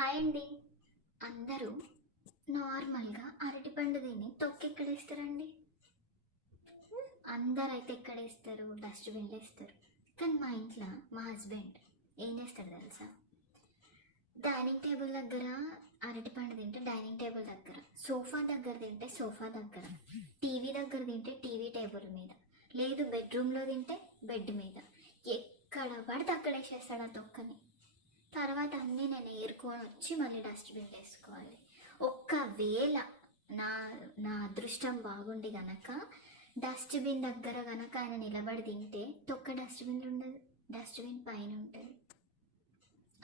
Hi అండి. అందరూ నార్మల్గా అరటిపండు తిని తొక్కి ఎక్కడేస్తారండి? అందరైతే ఎక్కడేస్తారు? డస్ట్బిన్లో వేస్తారు. కానీ మా ఇంట్లో మా హస్బెండ్ ఏం చేస్తాడు తెలుసా? డైనింగ్ టేబుల్ దగ్గర అరటిపండు తింటే డైనింగ్ టేబుల్ దగ్గర, సోఫా దగ్గర తింటే సోఫా దగ్గర, టీవీ దగ్గర తింటే టీవీ టేబుల్ మీద, లేదు బెడ్రూమ్లో తింటే బెడ్ మీద, ఎక్కడ పడితే అక్కడ వేసేస్తాడు ఆ తొక్కని. తర్వాత అన్నీ నేను ఏరుకొని వచ్చి మళ్ళీ డస్ట్బిన్ వేసుకోవాలి. ఒక్కవేళ నా నా అదృష్టం బాగుండి గనక డస్ట్బిన్ దగ్గర గనక ఆయన నిలబడి తింటే తొక్క డస్ట్బిన్లో ఉండదు, డస్ట్బిన్ పైన ఉంటుంది.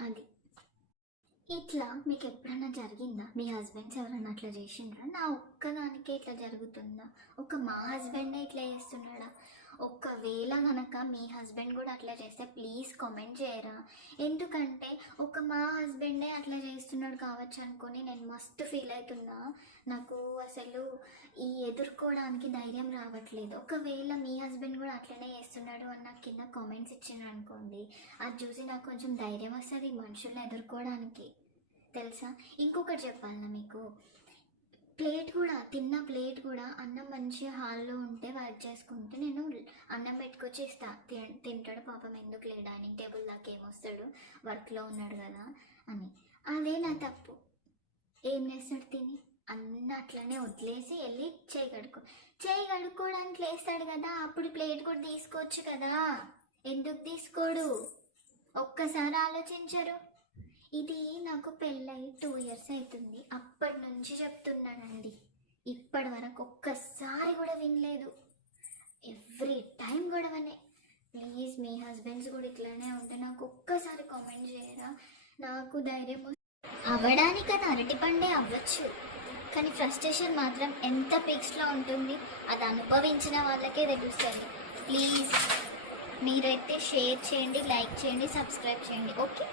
అది ఇట్లా మీకు ఎప్పుడన్నా జరిగిందా? మీ హస్బెండ్స్ ఎవరన్నా అట్లా చేసిండ్రా? నా ఒక్కదానికే ఇట్లా జరుగుతుందా? మా హస్బెండే ఇట్లా చేస్తున్నాడా? ఒకవేళ కనుక మీ హస్బెండ్ కూడా అట్లా చేస్తే ప్లీజ్ కామెంట్ చేయరా. ఎందుకంటే మా హస్బెండే అట్లా చేస్తున్నాడు కావచ్చు అనుకొని నేను మస్తు ఫీల్ అవుతున్నా. నాకు అసలు ఈ ఎదుర్కోవడానికి ధైర్యం రావట్లేదు. ఒకవేళ మీ హస్బెండ్ కూడా అట్లనే చేస్తున్నాడు అని నాకు కింద కామెంట్స్ ఇచ్చిండ్రు అనుకోండి, అది చూసి నాకు కొంచెం ధైర్యం వస్తుంది మనుషుల్ని ఎదుర్కోవడానికి, తెలుసా. ఇంకొకటి చెప్పాలన్నా మీకు, తిన్న ప్లేట్ కూడా అన్నం మంచిగా హాల్లో ఉంటే వర్క్ చేసుకుంటే నేను అన్నం పెట్టుకొచ్చి ఇస్తా, తింటాడు పాపం, ఎందుకు లే డైనింగ్ టేబుల్ దాకా ఏమొస్తాడు, వర్క్లో ఉన్నాడు కదా అని. అదే నా తప్పు. ఏం చేస్తాడు? తిని అన్న అట్లనే వదిలేసి వెళ్ళి చేయి కడుక్కోవడానికి లేస్తాడు కదా, అప్పుడు ప్లేట్ కూడా తీసుకోవచ్చు కదా, ఎందుకు తీసుకోడు? ఒక్కసారి ఆలోచించరు. ఇది నాకు పెళ్ళై 2 years అవుతుంది, అప్పటి నుంచి చెప్తున్నానండి, ఇప్పటి వరకు ఒక్కసారి కూడా వినలేదు. ఎవ్రీ టైం గొడవనే. ప్లీజ్ మీ హస్బెండ్స్ కూడా ఇట్లానే ఉంటే నాకు ఒక్కసారి కామెంట్ చేయరా, నాకు ధైర్యం అవ్వడానికి. అది అరటిపండే అవ్వచ్చు, కానీ ఫ్రస్ట్రేషన్ మాత్రం ఎంత పీక్స్లో ఉంటుంది అది అనుభవించిన వాళ్ళకే తెలుస్తుంది. ప్లీజ్ మీరైతే షేర్ చేయండి, లైక్ చేయండి, సబ్స్క్రైబ్ చేయండి. ఓకే.